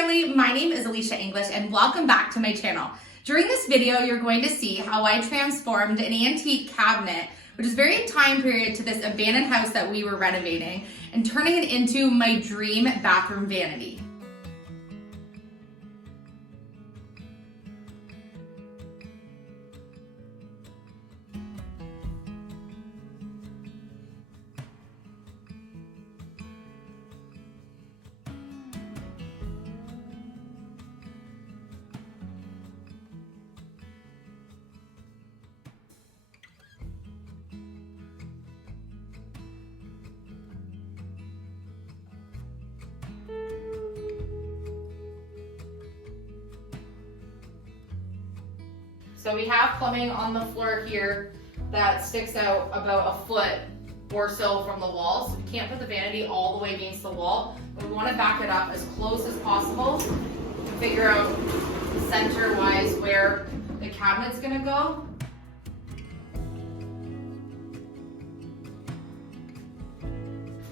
family, my name is Elysia English and welcome back to my channel. During this video, you're going to see how I transformed an antique cabinet, which is very time period to this abandoned house that we were renovating, and turning it into my dream bathroom vanity. So we have plumbing on the floor here that sticks out about a foot or so from the wall. So we can't put the vanity all the way against the wall, but we want to back it up as close as possible to figure out center-wise where the cabinet's going to go.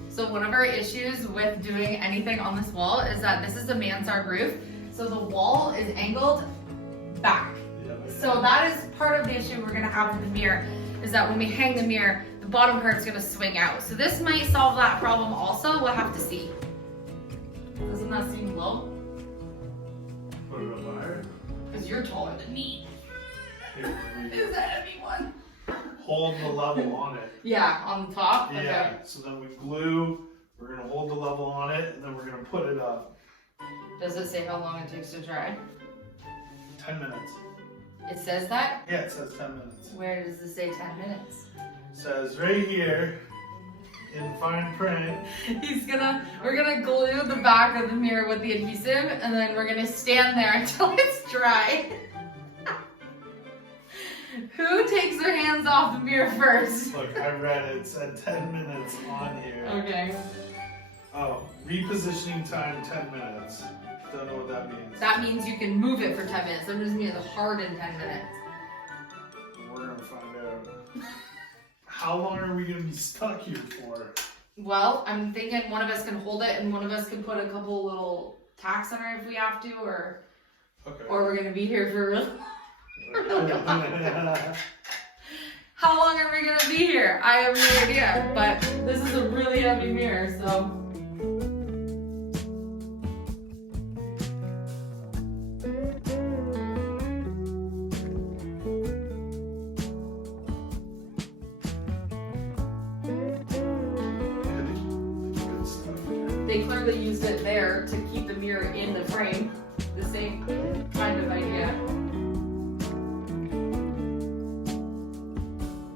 So one of our issues with doing anything on this wall is that this is a mansard roof, so the wall is angled back. So that is part of the issue we're gonna have with the mirror, is that when we hang the mirror, the bottom part's gonna swing out. So this might solve that problem also, we'll have to see. Doesn't that seem low? Put it up higher? Because you're taller than me. Is a heavy one. Hold the level on it. Yeah, on the top? Yeah, okay. So then we glue, we're gonna hold the level on it, and then we're gonna put it up. Does it say how long it takes to dry? 10 minutes. It says that? Yeah, it says 10 minutes. Where does it say 10 minutes? It says right here, in fine print. We're gonna glue the back of the mirror with the adhesive, and then we're gonna stand there until it's dry. Who takes their hands off the mirror first? Look, I read it. It said 10 minutes on here. Okay. Oh, repositioning time 10 minutes. Don't know what that means. That means you can move it for 10 minutes. That doesn't mean it's hard in 10 minutes. We're gonna find out. How long are we gonna be stuck here for? Well, I'm thinking one of us can hold it and one of us can put a couple little tacks on it if we have to, or we're gonna be here for really long. How long are we gonna be here? I have no idea, but this is a really heavy mirror, so. They clearly used it there to keep the mirror in the frame. The same kind of idea.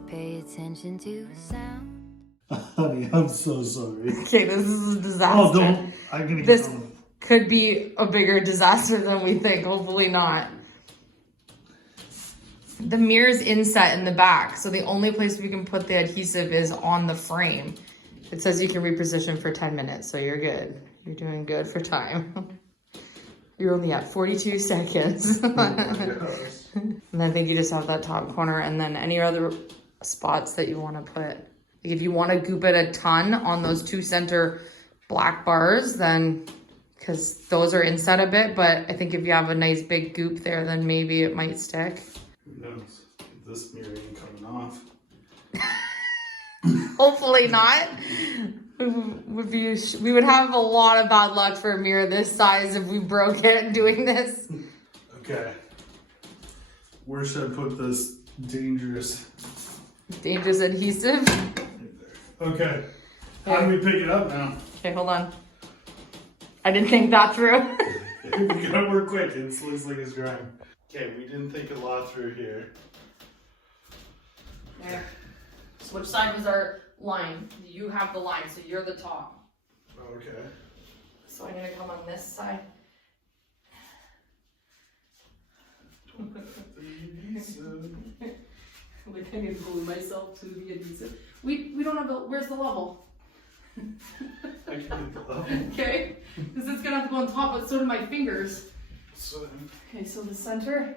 Pay attention to sound. Honey, I'm so sorry. Okay, this is a disaster. Oh, don't. I'm gonna This could be a bigger disaster than we think. Hopefully not. The mirror's inset in the back, so the only place we can put the adhesive is on the frame. It says you can reposition for 10 minutes, so you're good. You're doing good for time. You're only at 42 seconds. Oh And I think you just have that top corner and then any other spots that you want to put. If you want to goop it a ton on those two center black bars, then, because those are inset a bit, but I think if you have a nice big goop there, then maybe it might stick. Who knows? This mirror ain't coming off. Hopefully not. We would have a lot of bad luck for a mirror this size if we broke it doing this. Okay. Where should I put this dangerous Adhesive. Okay. How do we pick it up now? Okay, hold on. I didn't think that through. We gotta work quick. It looks like it's drying. Okay, we didn't think a lot through here. There. So which side was our line? You have the line, so you're the top. Okay. So I'm gonna come on this side. Like I'm gonna glue myself to the adhesive. We don't have the, where's the level? I can get the level. Okay, because it's gonna have to go on top, but so do my fingers. So, Okay, so the center.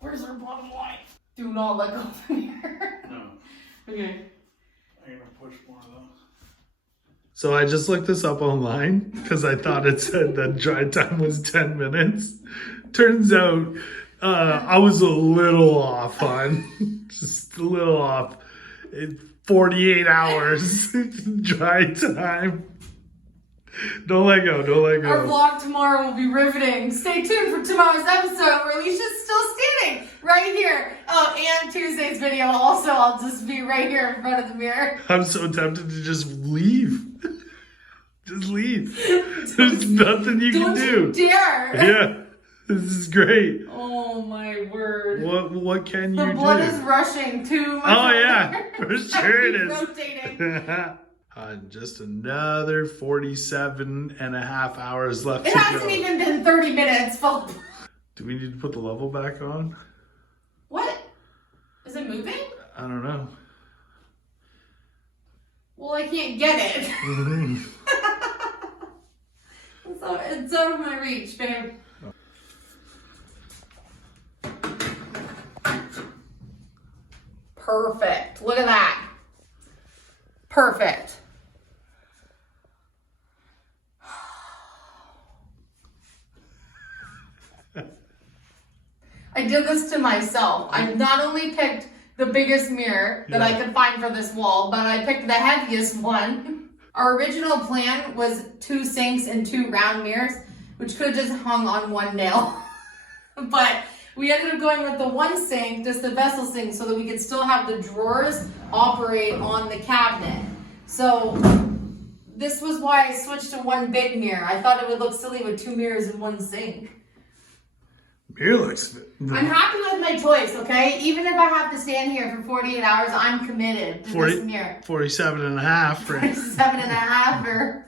Where's our bottom line? Do not let go of the mirror. no. Okay. I'm gonna push more of those. So I just looked this up online because I thought it said that dry time was 10 minutes. Turns out I was a little off on, just a little off. 48 hours dry time. Don't let go, don't let go. Our vlog tomorrow will be riveting. Stay tuned for tomorrow's episode where Alicia's still standing right here. Oh, and Tuesday's video also, I'll just be right here in front of the mirror. I'm so tempted to just leave. Just leave. There's nothing you can do. Don't you dare. Yeah, this is great. Oh my word. What can you do? The blood is rushing too much. Oh yeah, for sure it is. Rotating. Just another 47 and a half hours left It to hasn't go. even been 30 minutes, Philip. Do we need to put the level back on? What? Is it moving? I don't know. Well, I can't get it. It's out of my reach, babe. Perfect. Look at that. Perfect. I did this to myself. I not only picked the biggest mirror that I could find for this wall, but I picked the heaviest one. Our original plan was 2 sinks and 2 round mirrors, which could have just hung on one nail. But we ended up going with the 1 sink, just the vessel sink, so that we could still have the drawers operate on the cabinet. So this was why I switched to 1 big mirror. I thought it would look silly with 2 mirrors and 1 sink. Mirror looks... I'm happy with my choice, okay? Even if I have to stand here for 48 hours, I'm committed to this mirror. 47 and a half. 47 and a half or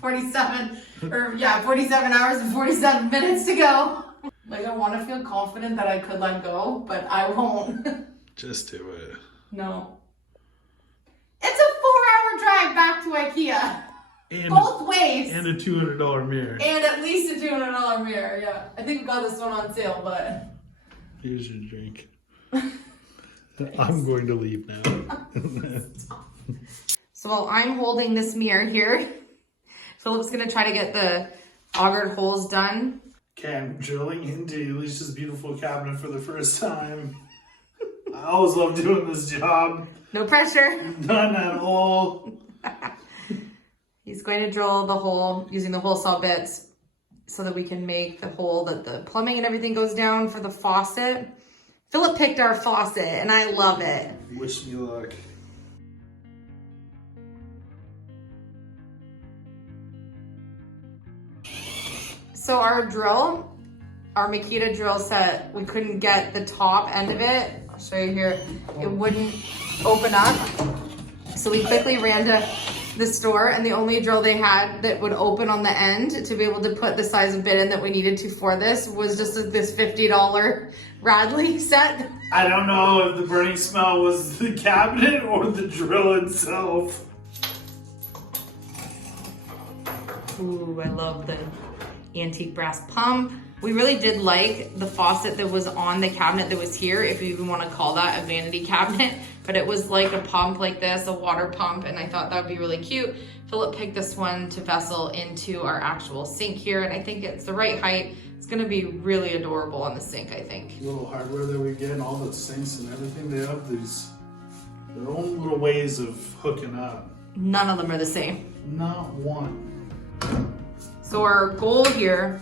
47, or yeah, 47 hours and 47 minutes to go. Like, I want to feel confident that I could let go, but I won't. Just do it. No. It's a 4-hour drive back to IKEA. And Both ways. And a $200 mirror. And at least a $200 mirror, yeah. I think we got this one on sale, but... Here's your drink. I'm going to leave now. So while I'm holding this mirror here, Philip's going to try to get the augured holes done. Okay, I'm drilling into Alicia's beautiful cabinet for the first time. I always love doing this job. No pressure. None at all. He's going to drill the hole using the hole saw bits so that we can make the hole that the plumbing and everything goes down for the faucet. Philip picked our faucet and I love it. Wish me luck. So our drill, our Makita drill set, we couldn't get the top end of it. I'll show you here. It wouldn't open up. So we quickly ran to the store and the only drill they had that would open on the end to be able to put the size of bit in that we needed to for this was just this $50 Radley set. I don't know if the burning smell was the cabinet or the drill itself. Ooh, I love the antique brass pump. We really did like the faucet that was on the cabinet that was here, if you even want to call that a vanity cabinet, but it was like a pump like this, a water pump, and I thought that would be really cute. Philip picked this one to vessel into our actual sink here, and I think it's the right height. It's gonna be really adorable on the sink, I think. Little hardware that we get, and all the sinks and everything, they have these, their own little ways of hooking up. None of them are the same. Not one. So our goal here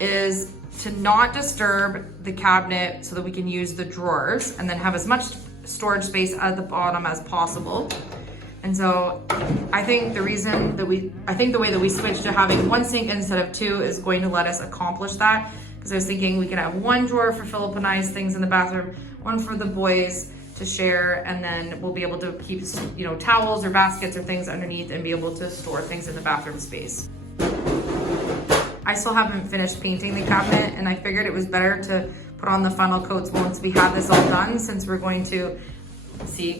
is to not disturb the cabinet so that we can use the drawers and then have as much storage space at the bottom as possible. And so I think the reason that the way that we switched to having 1 sink instead of 2 is going to let us accomplish that. Because I was thinking we can have 1 drawer for Philip and I's things in the bathroom, 1 for the boys to share, and then we'll be able to keep, you know, towels or baskets or things underneath and be able to store things in the bathroom space. I still haven't finished painting the cabinet, and I figured it was better to put on the final coats once we have this all done, since we're going to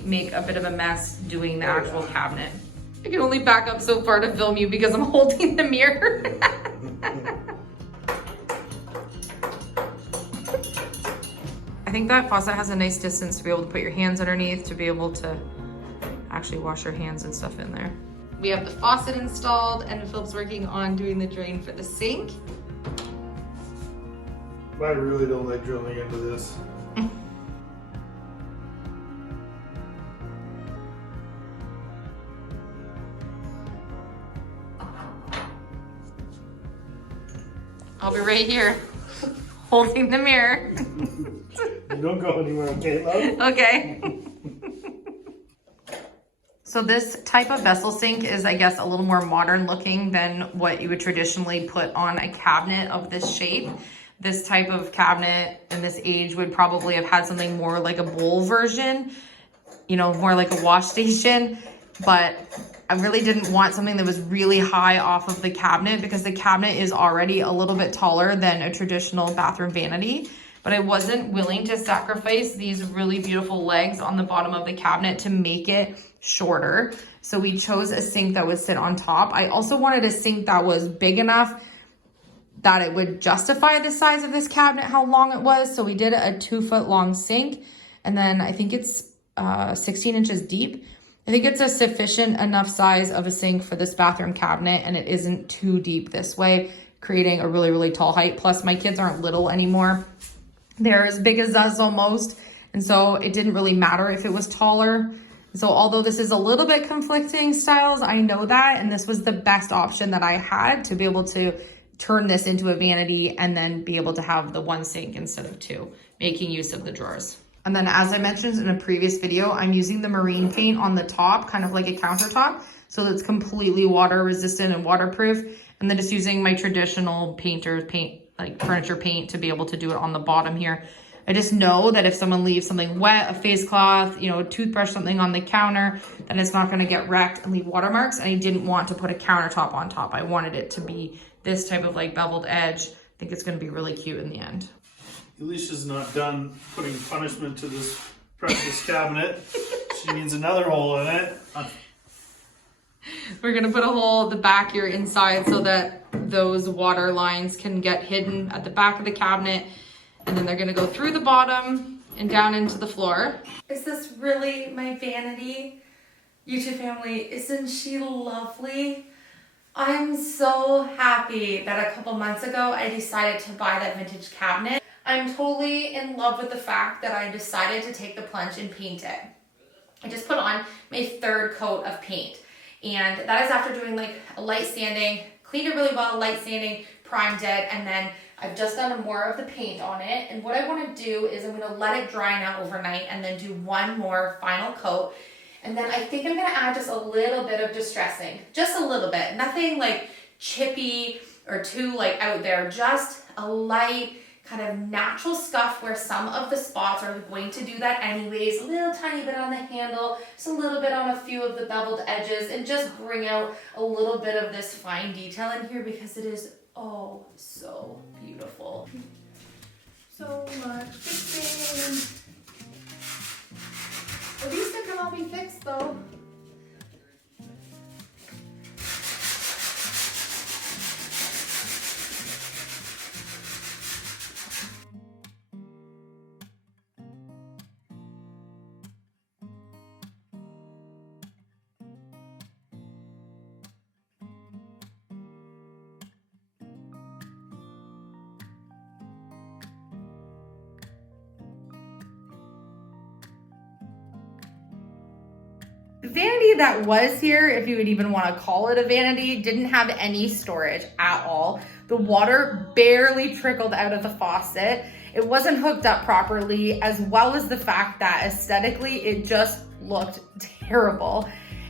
make a bit of a mess doing the actual cabinet. I can only back up so far to film you because I'm holding the mirror. I think that faucet has a nice distance to be able to put your hands underneath, to be able to actually wash your hands and stuff in there. We have the faucet installed and Philip's working on doing the drain for the sink. I really don't like drilling into this. I'll be right here, holding the mirror. Don't go anywhere, okay, love? Okay. So this type of vessel sink is, I guess, a little more modern looking than what you would traditionally put on a cabinet of this shape. This type of cabinet in this age would probably have had something more like a bowl version, you know, more like a wash station. But I really didn't want something that was really high off of the cabinet because the cabinet is already a little bit taller than a traditional bathroom vanity. But I wasn't willing to sacrifice these really beautiful legs on the bottom of the cabinet to make it shorter. So we chose a sink that would sit on top. I also wanted a sink that was big enough that it would justify the size of this cabinet, how long it was. So we did a 2-foot long sink, and then I think it's 16 inches deep. I think it's a sufficient enough size of a sink for this bathroom cabinet, and it isn't too deep this way, creating a really, really tall height. Plus my kids aren't little anymore. They're as big as us almost. And so it didn't really matter if it was taller. So although this is a little bit conflicting styles, I know that, and this was the best option that I had to be able to turn this into a vanity and then be able to have the one sink instead of two, making use of the drawers. And then as I mentioned in a previous video, I'm using the marine paint on the top, kind of like a countertop, so that it's completely water resistant and waterproof. And then just using my traditional painter's paint, like furniture paint, to be able to do it on the bottom here. I just know that if someone leaves something wet, a face cloth, you know, a toothbrush, something on the counter, then it's not gonna get wrecked and leave watermarks. And I didn't want to put a countertop on top. I wanted it to be this type of like beveled edge. I think it's gonna be really cute in the end. Alicia's not done putting punishment to this precious cabinet. She needs another hole in it. We're gonna put a hole at the back here inside so that those water lines can get hidden at the back of the cabinet. And then they're gonna go through the bottom and down into the floor. Is this really my vanity? YouTube family, isn't she lovely? I'm so happy that a couple months ago I decided to buy that vintage cabinet. I'm totally in love with the fact that I decided to take the plunge and paint it. I just put on my 3rd coat of paint. And that is after doing like a light sanding, cleaned it really well, light sanding, primed it, and then I've just done more of the paint on it. And what I want to do is I'm going to let it dry now overnight and then do one more final coat. And then I think I'm going to add just a little bit of distressing, just a little bit, nothing like chippy or too like out there, just a light kind of natural scuff where some of the spots are going to do that anyways, a little tiny bit on the handle, just a little bit on a few of the beveled edges, and just bring out a little bit of this fine detail in here because it is oh so beautiful. So much fixing. At least it can all be fixed though. The vanity that was here, if you would even want to call it a vanity, didn't have any storage at all. The water barely trickled out of the faucet. It wasn't hooked up properly, as well as the fact that aesthetically it just looked terrible.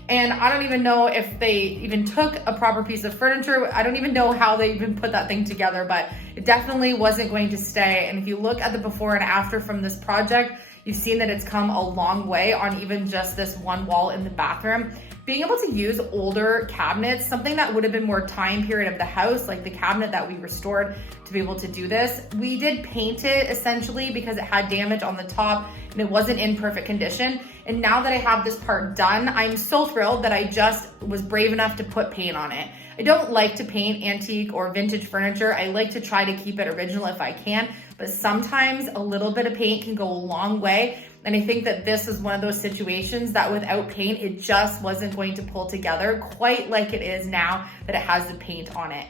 And I don't even know if they even took a proper piece of furniture. I don't even know how they even put that thing together, but it definitely wasn't going to stay. And if you look at the before and after from this project, you've seen that it's come a long way on even just this one wall in the bathroom. Being able to use older cabinets, something that would have been more time period of the house, like the cabinet that we restored to be able to do this. We did paint it essentially because it had damage on the top and it wasn't in perfect condition. And now that I have this part done, I'm so thrilled that I just was brave enough to put paint on it. I don't like to paint antique or vintage furniture. I like to try to keep it original if I can, but sometimes a little bit of paint can go a long way. And I think that this is one of those situations that without paint, it just wasn't going to pull together quite like it is now that it has the paint on it.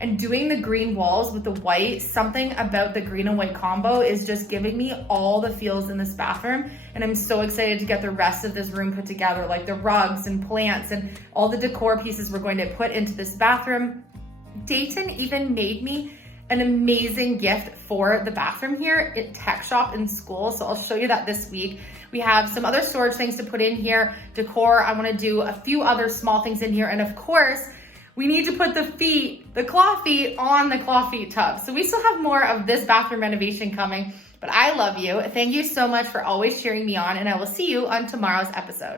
And doing the green walls with the white, something about the green and white combo is just giving me all the feels in this bathroom. And I'm so excited to get the rest of this room put together, like the rugs and plants and all the decor pieces we're going to put into this bathroom. Dayton even made me an amazing gift for the bathroom here at Tech Shop in school. So I'll show you that this week. We have some other storage things to put in here, decor. I wanna do a few other small things in here. And of course, we need to put the claw feet on the claw feet tub. So we still have more of this bathroom renovation coming, but I love you. Thank you so much for always cheering me on, and I will see you on tomorrow's episode.